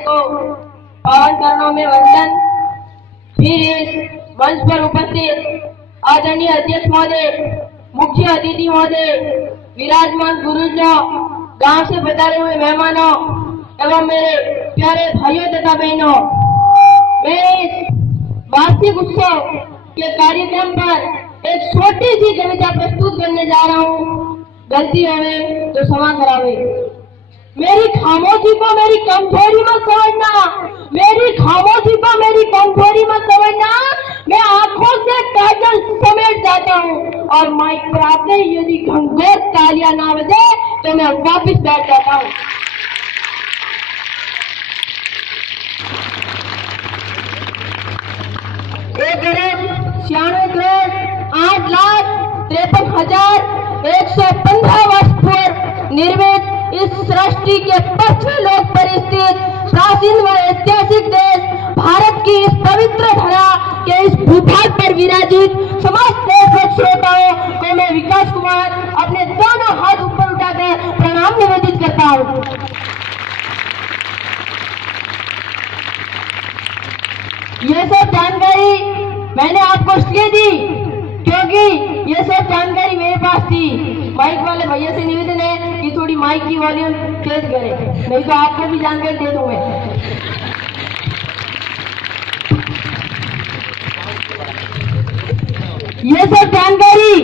को पावन चरणों में वंदन। फिर इस मंच पर उपस्थित आदरणीय अध्यक्ष महोदय, मुख्य अतिथि महोदय, विराजमान गुरुजनों, गांव से पधारे हुए मेहमानों एवं मेरे प्यारे भाइयों तथा बहनों, मैं इस वार्षिक उत्सव के कार्यक्रम पर एक छोटी सी कविता प्रस्तुत करने जा रहा हूँ। गलती हवे तो क्षमा करावे। मेरी खामोशी को मेरी कमजोरी मत समझना, मेरी खामोशी को मेरी कमजोरी मत समझना। मैं आंखों से काजल समेट जाता हूँ और माइक पर आते ही यदि घंघोर तालियां ना बजे तो मैं वापिस बैठ जाता हूँ। एक गरीब 96,8,53,115 वर्ष पूर्व निर्मित इस सृष्टि के पश्चिमी लोक पर स्थित प्राचीन व ऐतिहासिक देश भारत की इस पवित्र धरा के इस भूभाग पर विराजित समस्त देश श्रोताओं को मैं विकास कुमार अपने दोनों हाथ ऊपर उठाकर प्रणाम निवेदित करता हूँ। ये सब जानकारी मैंने आपको इसलिए दी क्योंकि ये सब जानकारी मेरे पास थी। माइक वाले भैया से निवेदन है कि थोड़ी माइक की वॉल्यूम तेज करें, नहीं तो आपको भी जानकारी दे दूंगा। ये सब जानकारी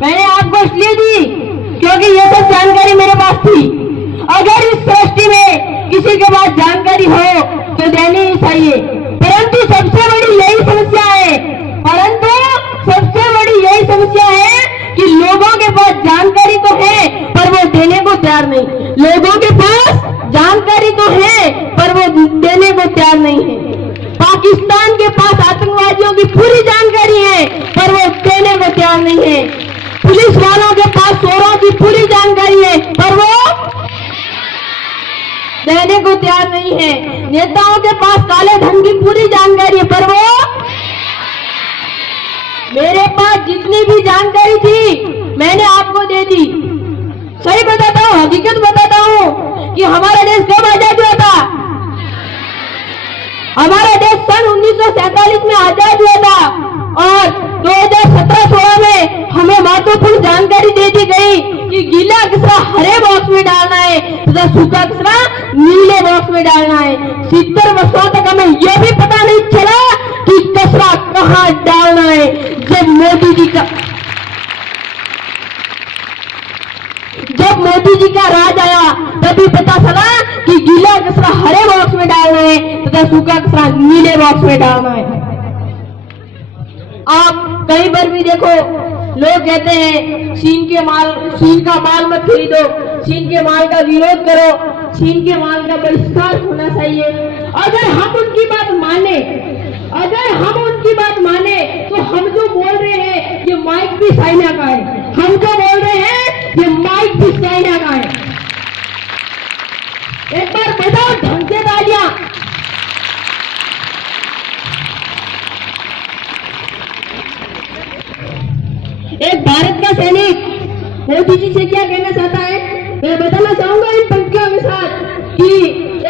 मैंने आपको इसलिए दी क्योंकि ये सब जानकारी मेरे पास थी। अगर इस सृष्टि में किसी के पास जानकारी हो तो देनी ही चाहिए, परंतु सबसे बड़ी यही समस्या है कि लोगों के पास जानकारी तो है पर वो देने को तैयार नहीं। लोगों के पास जानकारी तो है पर वो देने को तैयार नहीं है। पाकिस्तान के पास आतंकवादियों की पूरी जानकारी है पर वो देने को तैयार नहीं है। पुलिस वालों के पास चोरों की पूरी जानकारी है पर वो देने को तैयार नहीं है। नेताओं के पास काले धन की पूरी जानकारी है पर वो, मेरे पास जितनी भी जानकारी थी मैंने आपको दे दी। सही बताता हूँ, हकीकत बताता हूँ कि हमारा देश कब आजाद हुआ था। हमारा देश सन 1947 में आजाद हुआ था और 2017-16 में हमें महत्वपूर्ण जानकारी दे दी गई कि गीला कचरा हरे बॉक्स में डालना है तथा सूखा कचरा नीले बॉक्स में डालना है। 70 वर्षों तक हमें यह भी पता नहीं चला कि कचरा कहाँ डालना है। जब मोदी जी का राज आया तभी पता चला कि गीला कचरा हरे बॉक्स में डालना है तथा सूखा कचरा नीले बॉक्स में डालना है। आप कहीं पर भी देखो, लोग कहते हैं चीन का माल मत खरीदो, चीन के माल का विरोध करो, चीन के माल का बहिष्कार होना चाहिए। अगर हम उनकी बात माने तो हम जो बोल रहे हैं ये माइक भी चाइना का है। हम जो बोल रहे हैं ये माइक भी चाइना का है। एक बार बजाओ ढंग से तालियां। एक भारत का सैनिक मोदी जी से क्या कहना चाहता है मैं बताना चाहूंगा इन पंक्तियों के साथ कि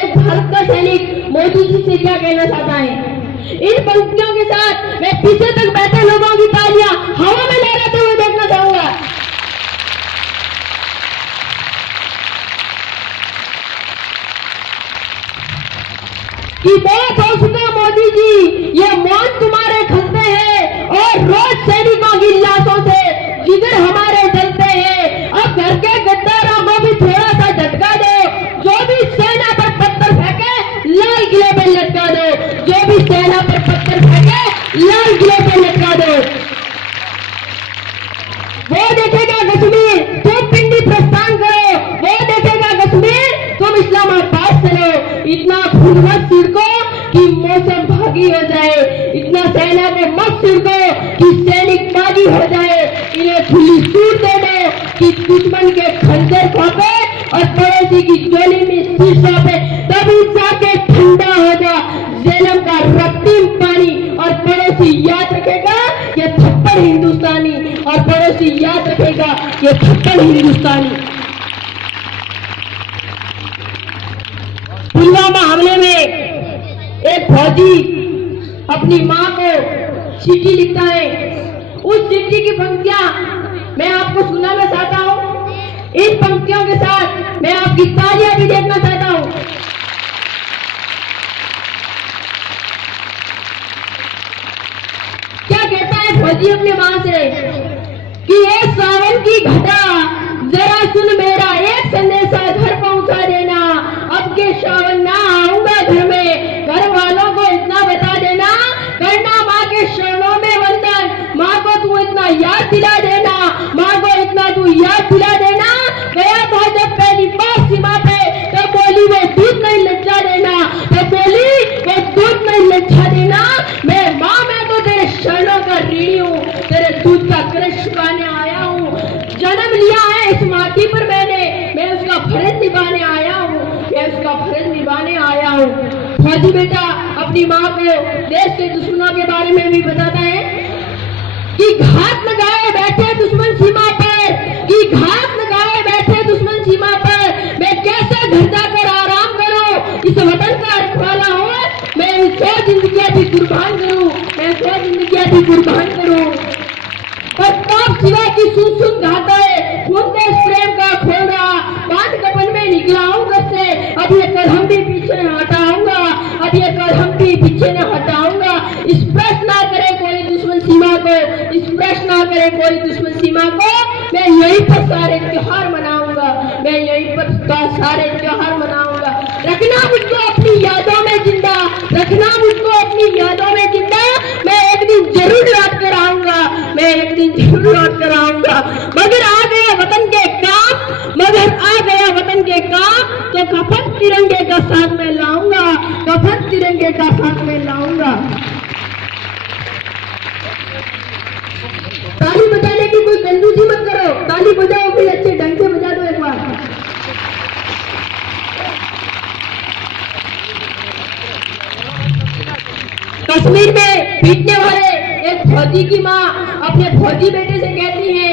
एक भारत का सैनिक मोदी जी से क्या कहना चाहता है। इन पंक्तियों के साथ मैं पीछे तक बैठे लोगों की तालियां हवा में लहराते हुए देखना चाहूंगा। कि दोस्तों मोदी जी, ये मौत तुम्हारे खलते हैं और रोज सैनिकों की लाशों से जिगर हमारे जलते हैं। अब घर के गद्दारों को भी थोड़ा सा झटका दो, जो भी सेना पर पत्थर फेंके लाल किले पे लटका दो, जो भी सेना पर पत्थर फेंके लाल किले पे लटका दो। वो देखेगा कश्मीर, तुम पिंडी प्रस्थान करो, वो देखेगा कश्मीर, तुम इस्लामाबाद चलो। इतना खून मत छिड़को कि मौसम भागी हो जाए, इतना सेना को मत छिड़को कि सैनिक बागी हो जाए। इन्हें खुली छूट दे दो कि दुश्मन के खंजर कांपे और पड़ोसी की गोली में सिर सौंपे, तभी जाके ठंडा होगा जन्म का रक्तिम पानी। और पड़ोसी याद रखेगा ये थप्पड़ हिंदुस्तानी, और पड़ोसी याद रखेगा ये थप्पड़ हिंदुस्तानी। पुलवामा हमले में फौजी अपनी माँ को चिट्ठी लिखता है। उस चिट्ठी की पंक्तियां मैं आपको सुनाना चाहता हूँ। इन पंक्तियों के साथ मैं आपकी तालियां भी देखना चाहता हूँ। क्या कहता है फौजी अपनी माँ से कि ये सावन की घटा जरा सुन मेरा एक संदेशा घर पहुंचा देना। अब के सावन ना आऊंगा घर में, घर वालों को इतना बता देना, करना माँ के शरणों में वंदन। माँ को तू इतना याद दिला देना, माँ को इतना तू याद दिला देना। गया था जब पहली बार सीमा पे, तो बोली वो दूध नहीं लज्जा देना, तो बोली वो दूध नहीं लज्जा देना। मैं माँ मैं तो तेरे शरणों का ऋणी हूँ, तेरे दूध का कर्ज चुकाने आया हूँ। जन्म लिया है इस माटी पर मैंने, मैं उसका फर्ज निभाने आया हूँ, मैं उसका फर्ज निभाने आया हूँ। फौजी बेटा अपनी माँ को देश के दुश्मनों के बारे में भी बताता है कि घात लगाए बैठे दुश्मन सीमा पर, कि घात लगाए बैठे दुश्मन सीमा पर, मैं कैसे घर जाकर आराम करूं। इस वतन का रखवाला हूँ मैं, 100 जिंदगियां भी कुर्बान करूं, मैं 100 जिंदगियां भी कुर्बान करूं। प्रताप शिवा की सुन सुन गाता है, खून देश प्रेम का खोड़ा, बांध कपन में निकला हूँ घर से। अब ये कदम भी पीछे न हटाऊंगा, अब ये कदम भी पीछे न हटाऊंगा। स्पर्श ना करे कोई दुश्मन सीमा को, स्पर्श ना करे कोई दुश्मन सीमा को। मैं यहीं पर सारे त्योहार मनाऊंगा, मैं यहीं पर सारे त्योहार मनाऊंगा। रखना मुझको अपनी यादों में जिंदा, रखना मुझको अपनी यादों में जिंदा। मैं एक दिन जरूर लौट कर आऊंगा, मैं एक दिन जरूर लौट कर आऊंगा। मगर आ गया वतन के काम, मगर आ गया वतन के काम, तो कफन तिरंगे का साथ में लाऊंगा, कफन तिरंगे का साथ में लाऊंगा। ताली बजाने की कोई कंजूसी मत करो, ताली बजाओ भी अच्छे ढंग से बजा दो एक बार। कश्मीर में पीटने वाले एक फौजी की माँ अपने फौजी बेटे से कहती है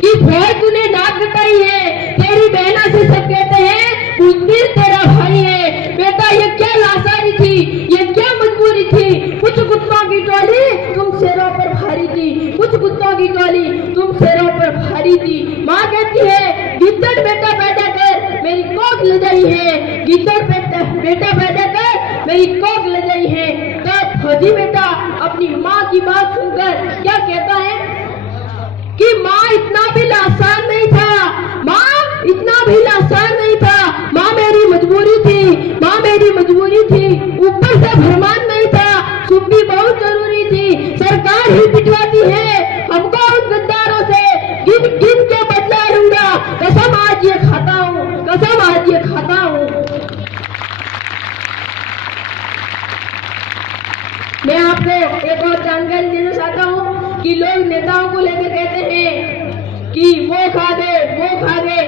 कि फौज तूने नाक कटाई है, तेरी बहना से सब कहते हैं कुलदीप तेरा भाई है। बेटा ये क्या लाचारी थी, ये क्या मजबूरी थी। कुछ कुत्तों की टोली तुम शेरों पर भारी थी, कुछ कुत्तों की टोली तुम शेरों पर भारी थी। माँ कहती है गिद्दड़ बेटा पैदा कर मेरी कोख ले गई है, गिद्दड़ बेटा पैदा कर मेरी कोख ले गई है। तब फौजी बेटा अपनी माँ की बात सुनकर क्या कहता है कि माँ इतना भी लासान नहीं था, माँ इतना भी लासान नहीं था। माँ मेरी मजबूरी थी, माँ मेरी मजबूरी थी, ऊपर से फरमान नहीं था, सुप्पी बहुत जरूरी थी। सरकार ही पिटवाती है हमको उन गद्दारों से, गिन गिन के बदला लूंगा। कसम आज ये खाता हूँ, कसम आज ये खाता हूँ। मैं आपको एक और जानकारी देना चाहता हूँ कि लोग नेताओं को लेकर कहते हैं कि वो खा गए, वो खा गए।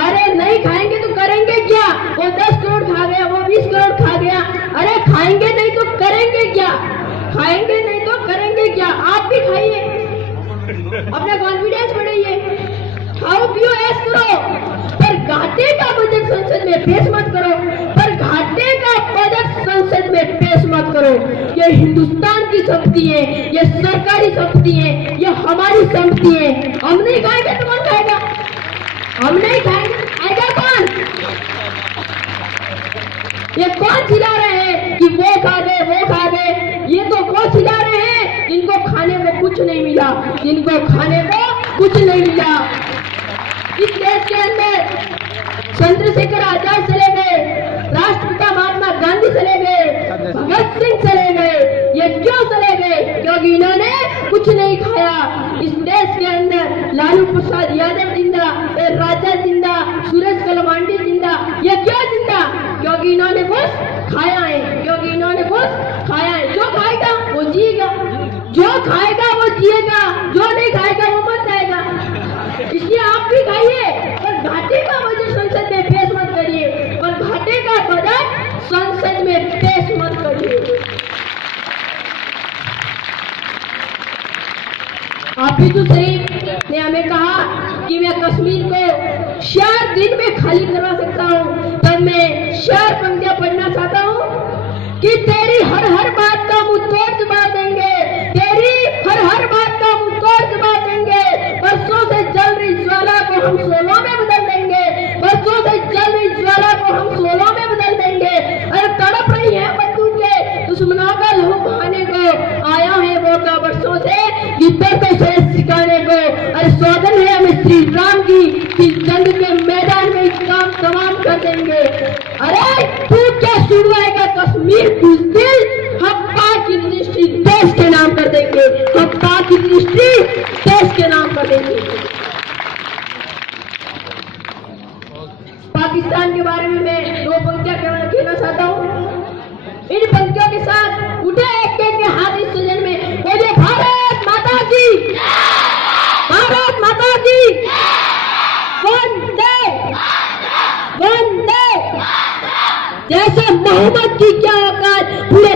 अरे नहीं खाएंगे तो करेंगे क्या, वो 10 करोड़ खा गया, वो 20 करोड़ खा गया। अरे खाएंगे नहीं तो करेंगे क्या, खाएंगे नहीं तो करेंगे क्या। आप भी खाइए, अपना कॉन्फिडेंस बढ़ाइए, खाओ पियो ऐश करो, पर घाटे का बजट संसद में पेश मत करो, पर घाटे का बजट संसद में पेश मत करो। ये हिंदुस्तान की संपत्ति है, ये सरकारी संपत्ति है, ये हमारी संपत्ति है। हम नहीं खाएंगे तो कौन खाएगा, हम नहीं खाएंगे आएगा कौन। ये कौन चिल्ला रहे हैं कि वो खा गए, वो खा गए। ये तो वो चिल्ला रहे हैं जिनको खाने को कुछ नहीं मिला, जिनको खाने को कुछ नहीं मिला। इस देश के अंदर चंद्रशेखर आजाद चले गए, राष्ट्रपिता महात्मा गांधी चले गए, भगत सिंह चले गए। ये क्यों चले गए, क्योंकि इन्होंने कुछ नहीं खाया। इस देश के अंदर लालू प्रसाद यादव जिंदा, राजा जिंदा, सुरेश कलमांडी जिंदा। ये क्यों जिंदा, क्योंकि इन्होंने कुछ खाया है, क्योंकि इन्होंने कुछ खाया है। जो खाएगा वो जिएगा, जो खाएगा वो जिएगा, जो नहीं खाएगा वो मर जाएगा। इसलिए आप भी खाइए, पर घाटे का बजट संसद में पेश मत करिए, पर घाटे का बजट संसद में पेश मत करिए। हाफिजुल शरीफ ने हमें कहा कि मैं कश्मीर को 4 दिन में खाली करवा सकता हूँ, तब मैं 4 पंक्तियां पढ़ना चाहता हूँ कि तेरी हर हर गीतों को शेष सिखाने को। अरे सौगन है हमें श्री राम की कि जंग के मैदान में काम तमाम कर देंगे। अरे तू क्या छुड़वाएगा कश्मीर की दिल, हम पाक यूनिवर्सिटी देश के नाम कर देंगे, हम पाक यूनिवर्सिटी देश के नाम कर देंगे। पाकिस्तान के बारे में मैं दो पंक्तियां कहना चाहता हूँ। इन पंक्तियों के साथ उठे एक एक के हाथ इस सजन में बोलिए भारत माता की, भारत माता की, वंदे वंदे। जैसे मोहम्मद की क्या औकात पूरे